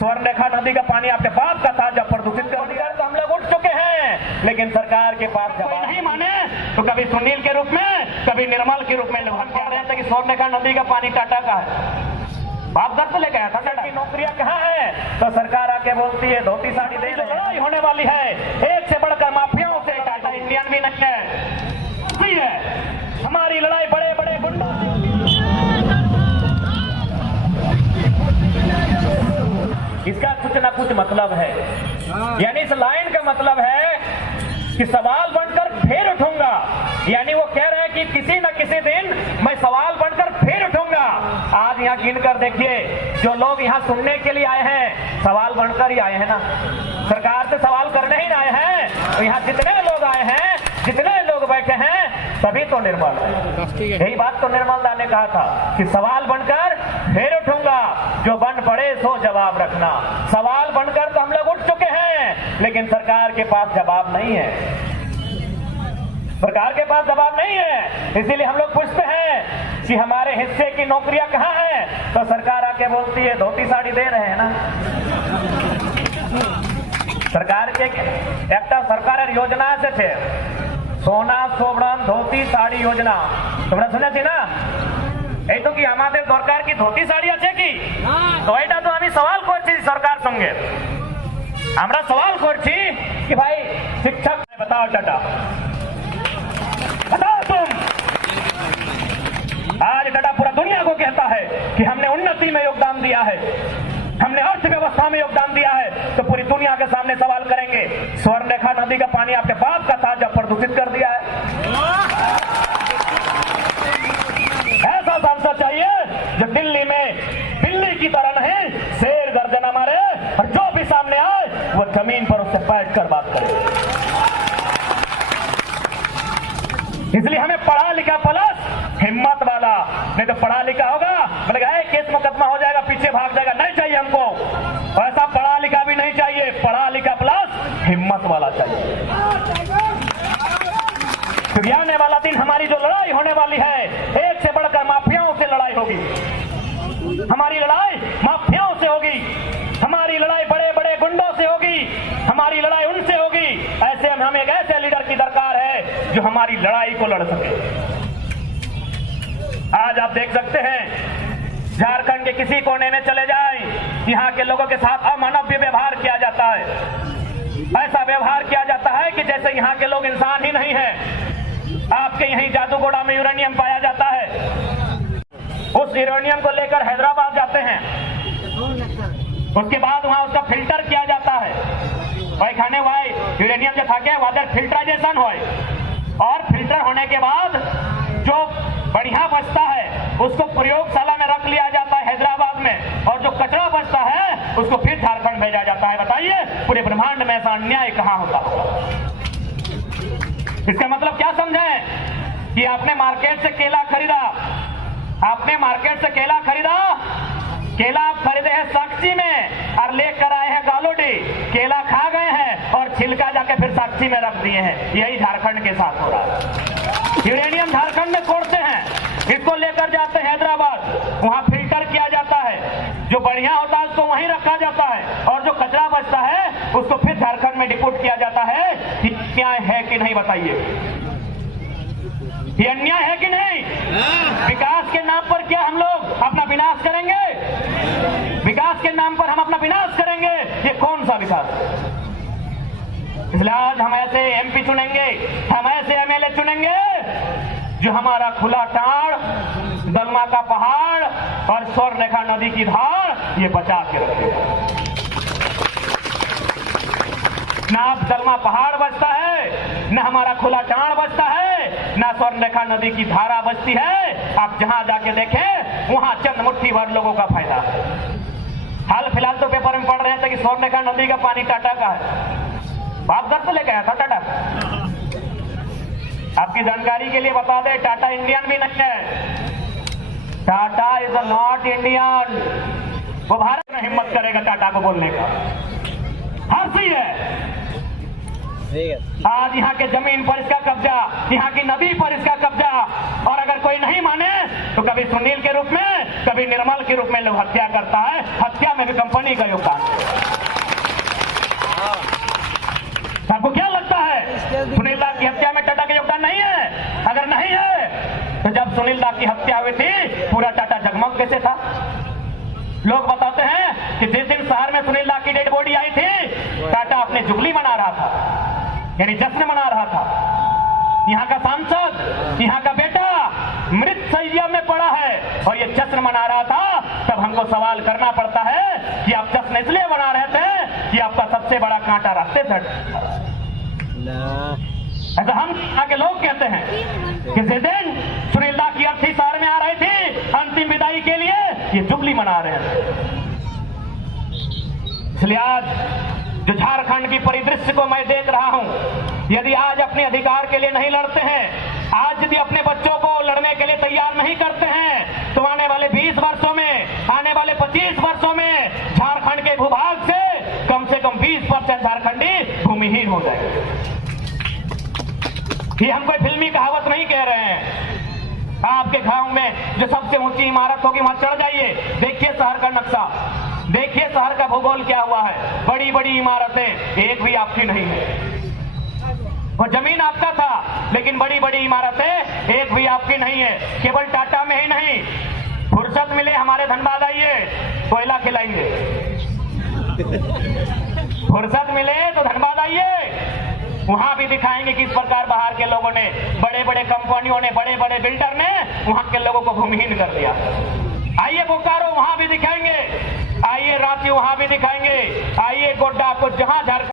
स्वर्णरेखा नदी का पानी आपके बाप का था, जब प्रदूषित कर दिया तो हम लोग उठ चुके हैं, लेकिन सरकार के पास जवाब नहीं माने तो कभी सुनील के रूप में, कभी निर्मल के रूप में लोग कह रहे थे कि स्वर्णरेखा नदी का पानी टाटा का है। बाप घर से ले गया था, टाटा की नौकरियां कहाँ है? तो सरकार आके बोलती है धोती साड़ी दे रहे, लड़ाई होने वाली है एक से बढ़कर माफियाओं से। टाटा इंडियन भी नहीं है, हमारी लड़ाई बड़े बड़े गुंडों से। इसका कुछ ना कुछ मतलब है, यानी इस लाइन का मतलब है कि सवाल बनकर फिर उठूंगा, यानी वो कह रहे हैं कि किसी न किसी दिन मैं सवाल बनकर फिर उठूंगा। आज यहाँ गिन कर देखिए, जो लोग यहाँ सुनने के लिए आए हैं सवाल बनकर ही आए हैं ना, सरकार से सवाल करने ही आए हैं। तो यहाँ जितने लोग आए हैं, जितने लोग बैठे हैं, सभी तो निर्मल है। यही बात तो निर्मल दा ने कहा था कि सवाल बनकर फिर उठूंगा, जो बन पड़े सो जवाब रखना। सवाल बनकर तो हम लोग उठ चुके हैं, लेकिन सरकार के पास जवाब नहीं है, सरकार के पास जवाब नहीं है। इसीलिए हम लोग पूछते हैं कि हमारे हिस्से की नौकरियां कहाँ हैं? तो सरकार आके बोलती है धोती साड़ी दे रहे हैं ना। सरकार के एक सरकार योजना से थे, सोना सोवड़न धोती साड़ी योजना, তোমরা শুনেছি না? এই তো কি আমাদের দরকার কি ধোতি শাড়ি আছে কি? তো এটা তো আমি সওয়াল করছি সরকার সঙ্গে, আমরা সওয়াল করছি कि भाई शिक्षक बताओ टाटा, बताओ तुम। आज टाटा पूरा दुनिया को कहता है कि हमने उन्नति में योगदान दिया है, हमने अर्थव्यवस्था में योगदान दिया है, तो पूरी दुनिया के सामने सवाल करेंगे स्वर्णरेखा नदी का पानी आपके बाप का था, जब प्रदूषित कर दिया है। ऐसा सांसद चाहिए जो दिल्ली में बिल्ली की तरह नहीं शेर गर्जना मारे, और जो भी सामने आए वो जमीन पर उससे बैठ कर बात करे। इसलिए हमें पढ़ा लिखा प्लस हिम्मत वाला, नहीं तो पढ़ा लिखा होगा बोलेगा केस मुकदमा हो जाएगा पीछे भाग जाएगा, नहीं चाहिए हमको। ऐसा पढ़ा लिखा भी नहीं चाहिए, पढ़ा लिखा प्लस हिम्मत वाला चाहिए। क्योंकि आने वाला दिन हमारी जो लड़ाई होने वाली है, एक से बढ़कर माफियाओं से लड़ाई होगी, हमारी लड़ाई माफियाओं से होगी, हमारी लड़ाई बड़े बड़े गुंडों से होगी, हमारी लड़ाई उनसे होगी। ऐसे में हमें एक ऐसे लीडर की दरकार है जो हमारी लड़ाई को लड़ सके। आज आप देख सकते हैं झारखंड के किसी कोने में चले जाएं, यहाँ के लोगों के साथ अमानवीय व्यवहार किया जाता है। ऐसा व्यवहार किया जाता है कि जैसे यहाँ के लोग इंसान ही नहीं है। आपके यहीं जादूगोड़ा में यूरेनियम पाया जाता है, उस यूरेनियम को लेकर हैदराबाद जाते हैं, उसके बाद वहां उसका फिल्टर किया जाता है। भाई खाने भाई यूरेनियम जो था क्या वादर फिल्ट्राइजेशन हो, और फिल्टर होने के बाद जो बढ़िया बचता है उसको प्रयोगशाला में रख लिया जाता है हैदराबाद में, और जो कचरा बचता है उसको फिर झारखंड भेजा जाता है। बताइए पूरे ब्रह्मांड में ऐसा अन्याय कहाँ होता होगा? इसका मतलब क्या समझें कि आपने मार्केट से केला खरीदा, आपने मार्केट से केला खरीदा, केला आप खरीदे हैं साक्षी में और लेकर आए हैं गालोडी, केला खा गए हैं और छिलका जाके फिर साक्षी में रख दिए हैं। यही झारखंड के साथ हो रहा है। यूरेनियम झारखंड में तोड़ते हैं, इसको लेकर जाते हैं हैदराबाद, वहां फिल्टर किया जाता है, जो बढ़िया होता है उसको वहीं रखा जाता है, और जो कचरा बचता है उसको फिर झारखंड में डिपोर्ट किया जाता है। न्याय है कि नहीं बताइए? ये अन्याय है कि नहीं? विकास के नाम पर क्या हम लोग अपना विनाश करेंगे? विकास के नाम पर हम अपना विनाश करेंगे, ये कौन सा विकास? इसलिए आज हम ऐसे एमपी चुनेंगे, हम ऐसे एमएलए चुनेंगे जो हमारा खुला टाड़, दलमा का पहाड़ और स्वर्णरेखा नदी की धार ये बचा के रखेगा। ना दलमा पहाड़ बचता है, न हमारा खुला टाड़ बचता है, ना स्वर्णरेखा नदी की धारा बचती है। आप जहां जाके देखें वहां चंद मुट्ठी भर लोगों का फायदा है। हाल फिलहाल तो पेपर में पढ़ रहे थे कि स्वर्णरेखा नदी का पानी टाटा का है। बाप घर से लेके आया था टाटा। आपकी जानकारी के लिए बता दें, टाटा इंडियन भी नहीं है, टाटा इज नॉट इंडियन। वो भारत में हिम्मत करेगा टाटा को बोलने का, हर सही है। आज यहाँ के जमीन पर इसका कब्जा, यहाँ की नदी पर इसका कब्जा। और अगर कोई नहीं माने तो कभी सुनील के रूप में, कभी निर्मल के रूप में लोग हत्या करता है। हत्या में भी कंपनी का योगदान। आपको क्या लगता है सुनील दा की हत्या में टाटा का योगदान नहीं है? अगर नहीं है तो जब सुनील दा की हत्या हुई थी पूरा टाटा जगमग कैसे था? लोग बताते हैं कि जिस दिन शहर में सुनील दा की डेड बॉडी आई थी टाटा अपने जुबली मना रहा था, यानी जश्न मना रहा था। यहाँ का सांसद, यहाँ का बेटा मृत शैया में पड़ा है और ये जश्न मना रहा था। तब हमको सवाल करना पड़ता है कि आप जश्न इसलिए मना रहे थे कि आपका सबसे बड़ा कांटा रास्ते से ऐसा हम यहाँ के लोग कहते हैं कि जिस दिन सुनील दा की अर्थी शहर में आ रही थी अंतिम विदाई के लिए, ये जुबली मना रहे हैं। इसलिए आज जो झारखंड की परिदृश्य को मैं देख रहा हूं, यदि आज अपने अधिकार के लिए नहीं लड़ते हैं, आज यदि अपने बच्चों को लड़ने के लिए तैयार नहीं करते हैं, तो आने वाले 20 वर्षों में, आने वाले 25 वर्षों में झारखंड के भूभाग से कम 20% झारखंडी भूमिहीन हो जाएंगे। ये हम कोई फिल्मी कहावत नहीं कह रहे हैं। आपके गांव में जो सबसे ऊंची इमारत होगी वहां चढ़ जाइए, देखिए शहर का नक्शा, देखिए शहर का भूगोल क्या हुआ है। बड़ी बड़ी इमारतें एक भी आपकी नहीं है। वो जमीन आपका था लेकिन बड़ी बड़ी इमारतें एक भी आपकी नहीं है। केवल टाटा में ही नहीं, फुर्सत मिले हमारे धनबाद आइए, कोयला खिलाएंगे। फुर्सत मिले तो धनबाद आइए, वहां भी दिखाएंगे किस प्रकार बाहर के लोगों ने, बड़े बड़े कंपनियों ने, बड़े बड़े बिल्डर ने वहां के लोगों को भूमिहीन कर दिया। आइए बोकारो, वहां भी दिखाएंगे। आइए रांची, वहां भी दिखाएंगे। आइए गोड्डा, आपको जहां झारखंड